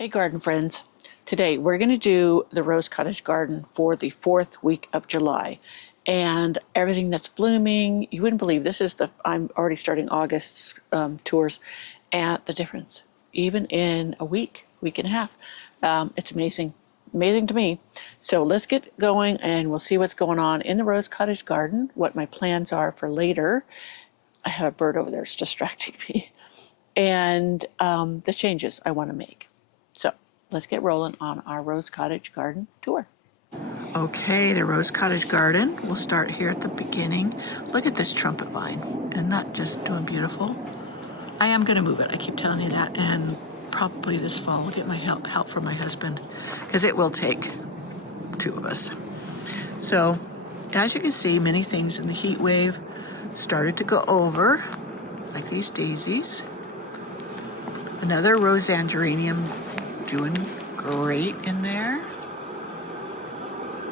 Hey garden friends, today we're going to do the Rose Cottage Garden for the 4th week of July and everything that's blooming. You wouldn't believe this is I'm already starting August's tours and the difference, even in a week and a half. It's amazing to me. So let's get going and we'll see what's going on in the Rose Cottage Garden, what my plans are for later. I have a bird over there, it's distracting me, and the changes I want to make. So let's get rolling on our Rose Cottage Garden tour. Okay, the Rose Cottage Garden. We'll start here at the beginning. Look at this trumpet vine. Isn't that just doing beautiful? I am going to move it. I keep telling you that. And probably this fall I'll get my help from my husband, because it will take two of us. So as you can see, many things in the heat wave started to go over, like these daisies. Another rosette geranium doing great in there.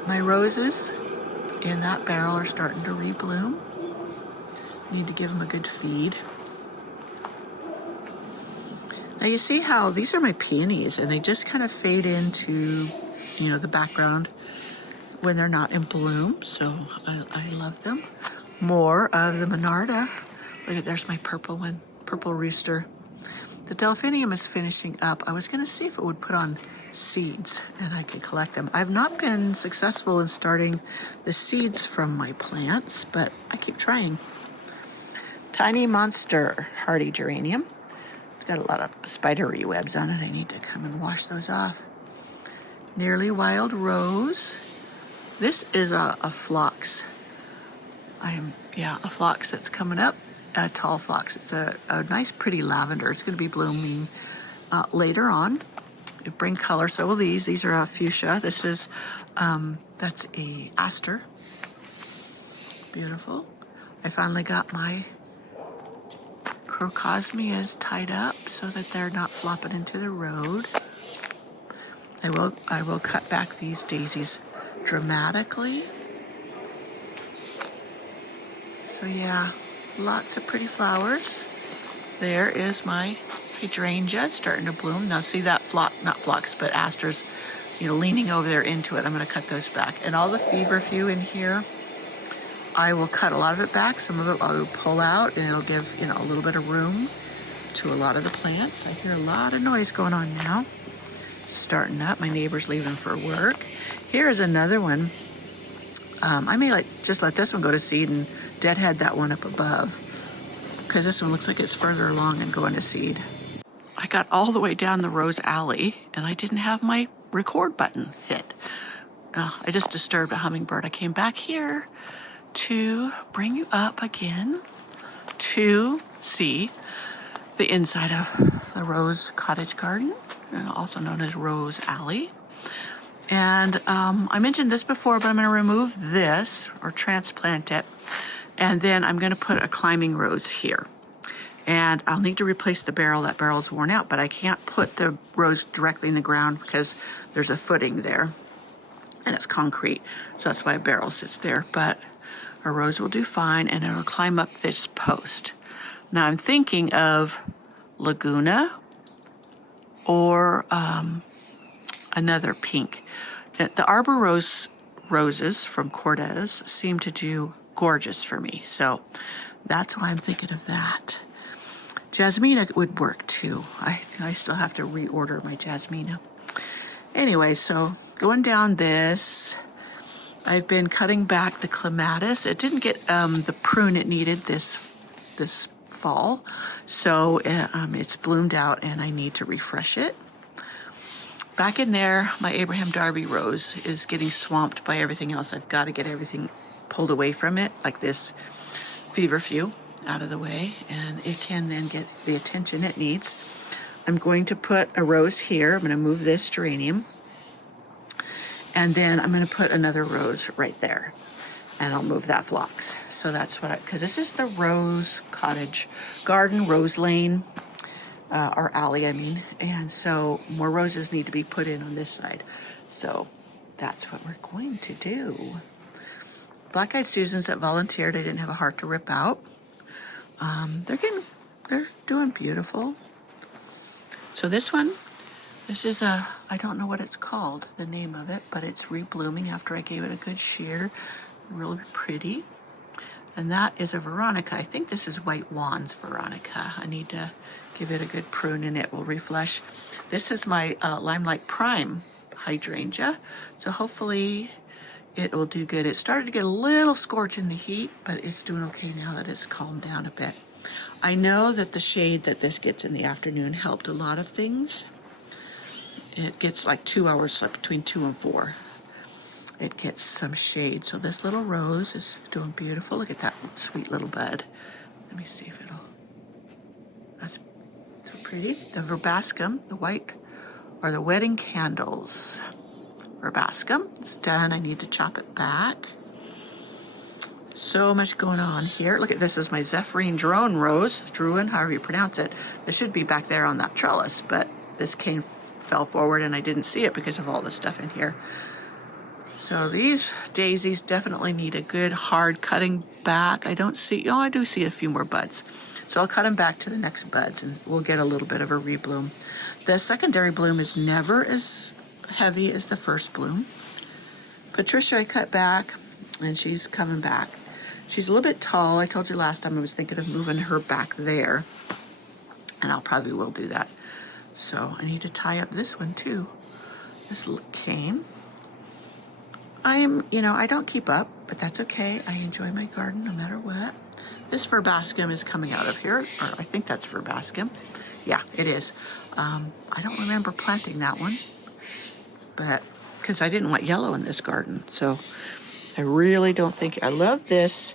My roses in that barrel are starting to rebloom. Need to give them a good feed. Now you see how these are my peonies and they just kind of fade into, the background when they're not in bloom. So I love them. More of the Monarda. Look at, there's my purple one, purple rooster. The delphinium is finishing up. I was going to see if it would put on seeds and I could collect them. I've not been successful in starting the seeds from my plants, but I keep trying. Tiny Monster hardy geranium. It's got a lot of spidery webs on it. I need to come and wash those off. Nearly Wild Rose. This is a phlox. A phlox that's coming up. A tall phlox. It's a nice pretty lavender. It's going to be blooming later on. It bring color. So will these. These are a fuchsia. This is that's a aster. Beautiful. I finally got my crocosmias tied up so that they're not flopping into the road. I will cut back these daisies dramatically. So yeah, lots of pretty flowers. There is my hydrangea starting to bloom. Now see that not phlox, but asters, leaning over there into it. I'm going to cut those back. And all the feverfew in here, I will cut a lot of it back. Some of it I will pull out and it'll give, a little bit of room to a lot of the plants. I hear a lot of noise going on now. Starting up. My neighbor's leaving for work. Here is another one. I may just let this one go to seed and deadhead that one up above, because this one looks like it's further along and going to seed. I got all the way down the rose alley and I didn't have my record button hit. I just disturbed a hummingbird. I came back here to bring you up again to see the inside of the Rose Cottage Garden, also known as Rose Alley. And I mentioned this before, but I'm going to remove this or transplant it. And then I'm going to put a climbing rose here. And I'll need to replace the barrel. That barrel's worn out, but I can't put the rose directly in the ground because there's a footing there and it's concrete. So that's why a barrel sits there. But a rose will do fine and it'll climb up this post. Now I'm thinking of Laguna or another pink. The Arbor roses from Cortez seem to do gorgeous for me. So that's why I'm thinking of that. Jasmina would work too. I still have to reorder my Jasmina. Anyway, so going down this, I've been cutting back the clematis. It didn't get the prune it needed this fall. So it's bloomed out and I need to refresh it. Back in there, my Abraham Darby rose is getting swamped by everything else. I've got to get everything pulled away from it, like this feverfew out of the way, and it can then get the attention it needs. I'm going to put a rose here. I'm going to move this geranium, and then I'm going to put another rose right there, and I'll move that phlox. So that's what because this is the Rose Cottage Garden, Rose Lane, or alley, and so more roses need to be put in on this side. So that's what we're going to do. Black-eyed Susans that volunteered, I didn't have a heart to rip out. They're doing beautiful. So this one This is I don't know what it's called, the name of it, but it's reblooming after I gave it a good shear. Really pretty. And that is a Veronica. I think this is White Wands Veronica. I need to give it a good prune and it will refresh. This is my Limelight Prime hydrangea. So hopefully it will do good. It started to get a little scorch in the heat, but it's doing okay now that it's calmed down a bit. I know that the shade that this gets in the afternoon helped a lot of things. It gets like 2 hours, like between 2 and 4. It gets some shade. So this little rose is doing beautiful. Look at that sweet little bud. Let me see if it'll, that's so pretty. The verbascum, the white, or the wedding candles. Verbascum, it's done. I need to chop it back. So much going on here. Look at this, is my Zephyrine Drone Rose, Druin, however you pronounce it. This should be back there on that trellis, but this fell forward and I didn't see it because of all the stuff in here. So these daisies definitely need a good hard cutting back. I do see a few more buds. So I'll cut them back to the next buds and we'll get a little bit of a rebloom. The secondary bloom is never as heavy as the first bloom. Patricia I cut back and she's coming back. She's a little bit tall. I told you last time I was thinking of moving her back there. And I'll probably will do that. So I need to tie up this one too. This cane. I don't keep up, but that's okay. I enjoy my garden no matter what. This verbascum is coming out of here, or I think that's verbascum. Yeah, it is. I don't remember planting that one, but because I didn't want yellow in this garden, so I really don't think. I love this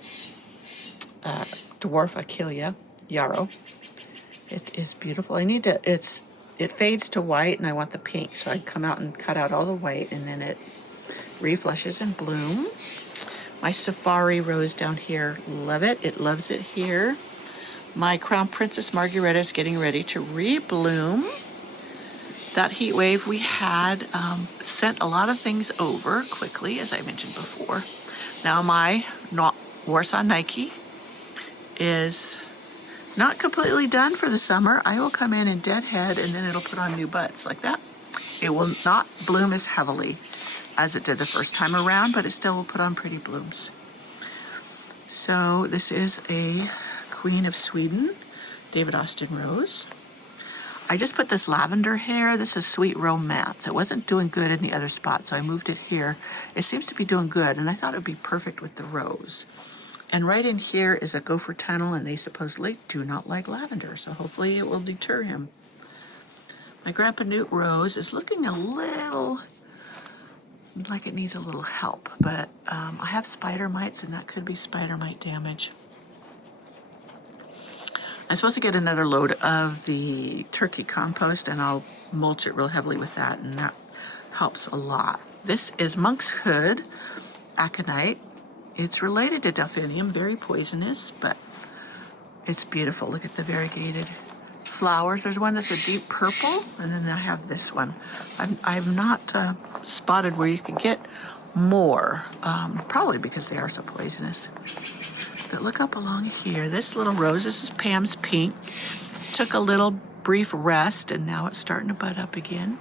dwarf Achillea yarrow. It is beautiful. It fades to white, and I want the pink, so I'd come out and cut out all the white, and then it reflushes in bloom. My Safari Rose down here, love it. It loves it here. My Crown Princess Margareta is getting ready to rebloom. That heat wave we had sent a lot of things over quickly, as I mentioned before. Now my Warsaw Nike is not completely done for the summer. I will come in and deadhead and then it'll put on new buds like that. It will not bloom as heavily as it did the first time around, but it still will put on pretty blooms. So this is a Queen of Sweden, David Austin Rose. I just put this lavender here. This is Sweet Romance. It wasn't doing good in the other spot, so I moved it here. It seems to be doing good, and I thought it would be perfect with the rose. And right in here is a gopher tunnel, and they supposedly do not like lavender, so hopefully it will deter him. My Grandpa Newt Rose is looking a little like it needs a little help, but I have spider mites, and that could be spider mite damage. I'm supposed to get another load of the turkey compost, and I'll mulch it real heavily with that, and that helps a lot. This is Monk's Hood aconite. It's related to delphinium, very poisonous, but it's beautiful. Look at the variegated flowers. There's one that's a deep purple, and then I have this one. I've not spotted where you can get more, probably because they are so poisonous. But look up along here. This little rose, this is Pam's Pink. Took a little brief rest, and now it's starting to bud up again.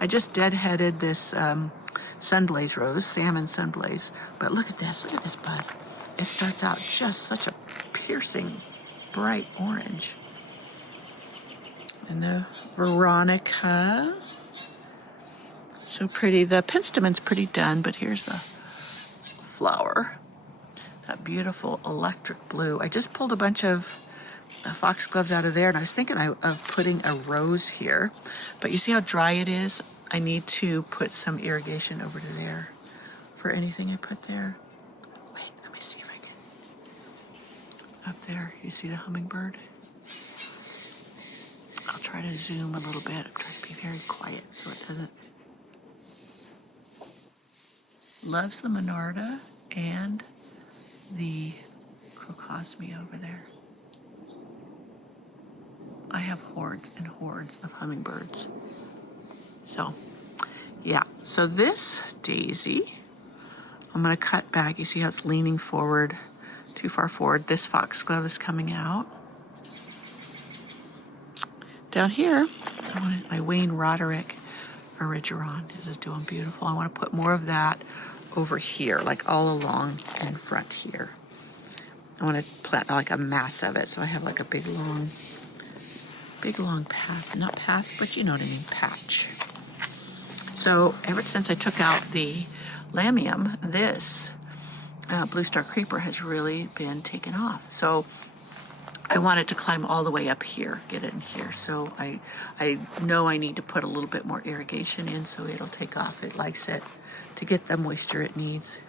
I just deadheaded this Sunblaze rose, Salmon Sunblaze. But look at this bud. It starts out just such a piercing, bright orange. And the Veronica, so pretty. The penstemmon's pretty done, but here's the flower. That beautiful electric blue. I just pulled a bunch of foxgloves out of there, and I was thinking of putting a rose here. But you see how dry it is? I need to put some irrigation over to there for anything I put there. Wait, let me see if I can. Up there, you see the hummingbird? I'll try to zoom a little bit. I'm trying to be very quiet so it doesn't. Loves the Monarda and the Crocosmia over there. I have hordes and hordes of hummingbirds. So, yeah. So this daisy, I'm going to cut back. You see how it's leaning forward, too far forward. This foxglove is coming out. Down here, I wanted my Wayne Roderick. Origeron is doing beautiful. I want to put more of that over here, like all along in front here. I want to plant like a mass of it, so I have like a big long path, not path, but you know what I mean, patch. So ever since I took out the lamium, this Blue Star Creeper has really been taken off. So I wanted to climb all the way up here, get it in here. So I know I need to put a little bit more irrigation in so it'll take off. It likes it to get the moisture it needs.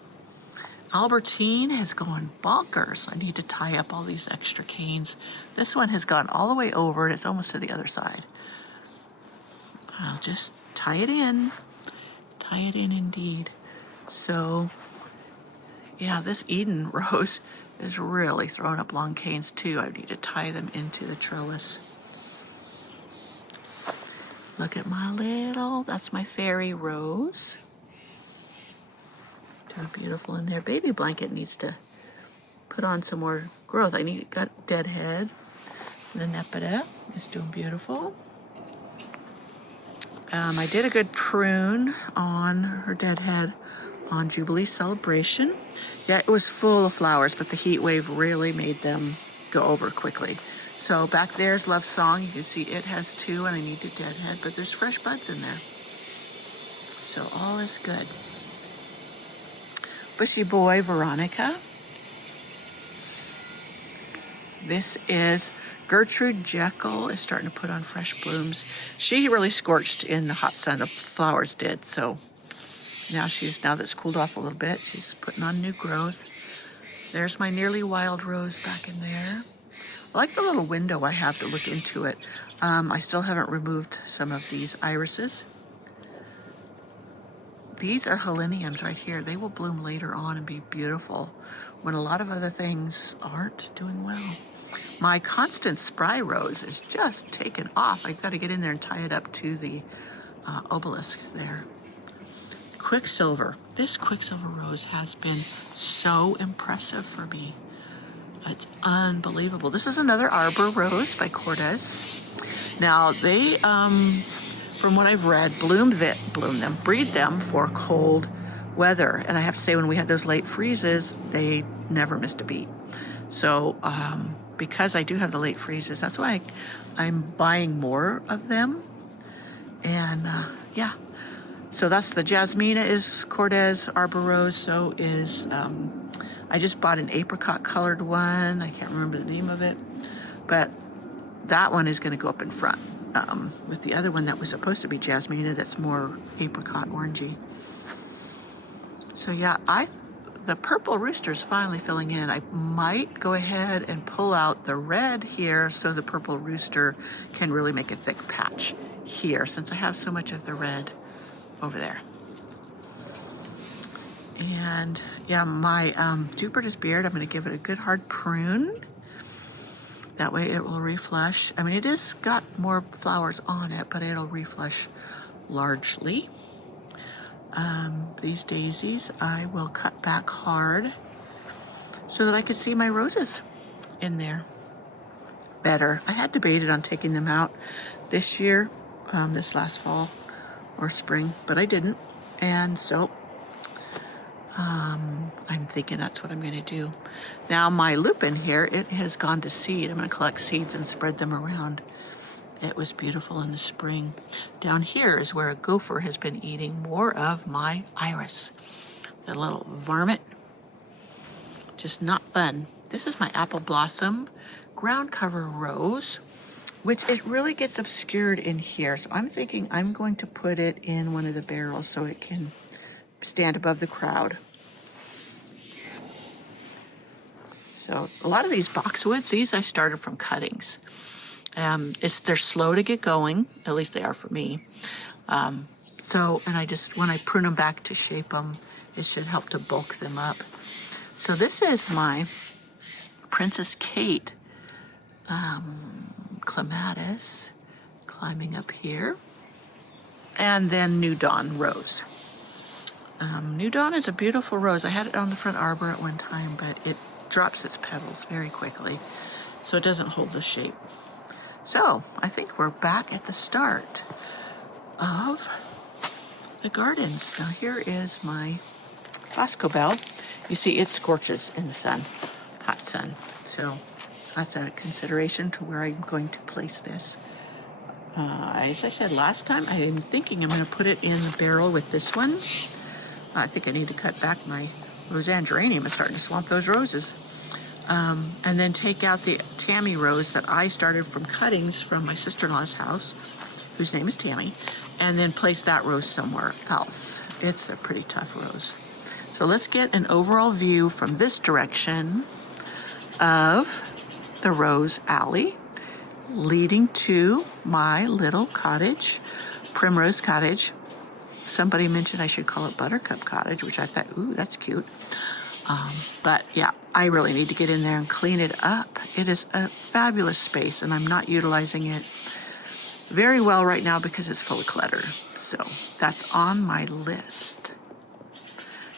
Albertine has gone bonkers. I need to tie up all these extra canes. This one has gone all the way over and it's almost to the other side. I'll just tie it in. Tie it in indeed. So yeah, this Eden rose is really throwing up long canes too. I need to tie them into the trellis. Look at my that's my fairy rose. Doing beautiful in there. Baby blanket needs to put on some more growth. Got deadhead. The Nepeta is doing beautiful. I did a good prune on her deadhead on Jubilee Celebration. Yeah, it was full of flowers, but the heat wave really made them go over quickly. So back there's Love Song. You can see it has 2, and I need to deadhead, but there's fresh buds in there. So all is good. Bushy Boy Veronica. This is Gertrude Jekyll is starting to put on fresh blooms. She really scorched in the hot sun, the flowers did, so now that it's cooled off a little bit, she's putting on new growth. There's my Nearly Wild Rose back in there. I like the little window I have to look into it. I still haven't removed some of these irises. These are heleniums right here. They will bloom later on and be beautiful when a lot of other things aren't doing well. My Constant Spry Rose is just taken off. I've got to get in there and tie it up to the obelisk there. Quicksilver. This Quicksilver Rose has been so impressive for me. It's unbelievable. This is another Arbor Rose by Cortez. Now, they, from what I've read, breed them for cold weather. And I have to say, when we had those late freezes, they never missed a beat. So, because I do have the late freezes, that's why I'm buying more of them. And, yeah. So that's the Jasmina is Cortez Arbor Rose. So is, I just bought an apricot colored one. I can't remember the name of it, but that one is going to go up in front with the other one that was supposed to be Jasmina that's more apricot orangey. So yeah, the purple rooster's finally filling in. I might go ahead and pull out the red here so the purple rooster can really make a thick patch here since I have so much of the red over there. And yeah, my Jupiter's Beard, I'm going to give it a good hard prune. That way it will reflush. I mean, it has got more flowers on it, but it'll reflush largely. These daisies, I will cut back hard so that I could see my roses in there better. I had debated on taking them out this year, this last fall or spring, but I didn't. And so I'm thinking that's what I'm going to do. Now my lupin here, it has gone to seed. I'm going to collect seeds and spread them around. It was beautiful in the spring. Down here is where a gopher has been eating more of my iris. The little varmint. Just not fun. This is my apple blossom ground cover rose, which it really gets obscured in here. So I'm thinking I'm going to put it in one of the barrels so it can stand above the crowd. So a lot of these boxwoods, these I started from cuttings. They're slow to get going, at least they are for me. And when I prune them back to shape them, it should help to bulk them up. So this is my Princess Kate clematis climbing up here. And then New Dawn rose. New Dawn is a beautiful rose. I had it on the front arbor at one time, but it drops its petals very quickly, so it doesn't hold the shape. So I think we're back at the start of the gardens. Now here is my Bosco bell. You see it scorches in the sun, hot sun. So that's a consideration to where I'm going to place this. As I said last time, I'm thinking I'm going to put it in the barrel with this one. I think I need to cut back my Roseanne geranium. Is starting to swamp those roses. And then take out the Tammy rose that I started from cuttings from my sister-in-law's house, whose name is Tammy, and then place that rose somewhere else. It's a pretty tough rose. So let's get an overall view from this direction of the rose alley leading to my little cottage, Primrose Cottage. Somebody mentioned I should call it Buttercup Cottage, which I thought, ooh, that's cute. But yeah, I really need to get in there and clean it up. It is a fabulous space, and I'm not utilizing it very well right now because it's full of clutter. So that's on my list.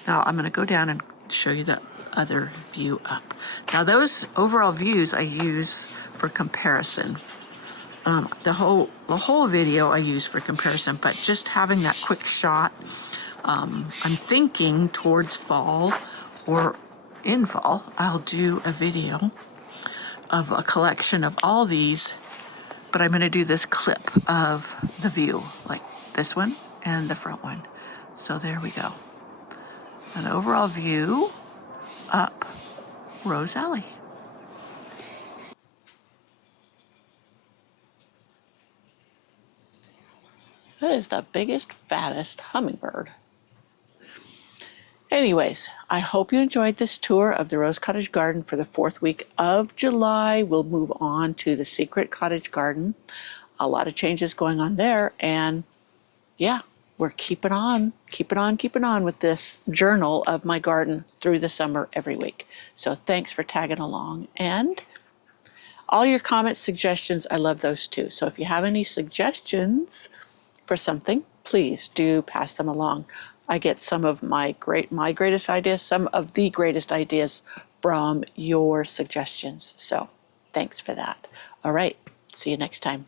Now I'm going to go down and show you the other view up. Now those overall views I use for comparison. The whole video I use for comparison, but just having that quick shot, I'm thinking towards fall or in fall, I'll do a video of a collection of all these, but I'm going to do this clip of the view, like this one and the front one. So there we go. An overall view up Rose Alley. That is the biggest, fattest hummingbird. Anyways, I hope you enjoyed this tour of the Rose Cottage Garden for the 4th week of July. We'll move on to the Secret Cottage Garden. A lot of changes going on there, and yeah, we're keeping on with this journal of my garden through the summer every week. So thanks for tagging along, and all your comments, suggestions, I love those too. So if you have any suggestions for something, please do pass them along. I get some of my greatest ideas, some of the greatest ideas from your suggestions. So thanks for that. All right, see you next time.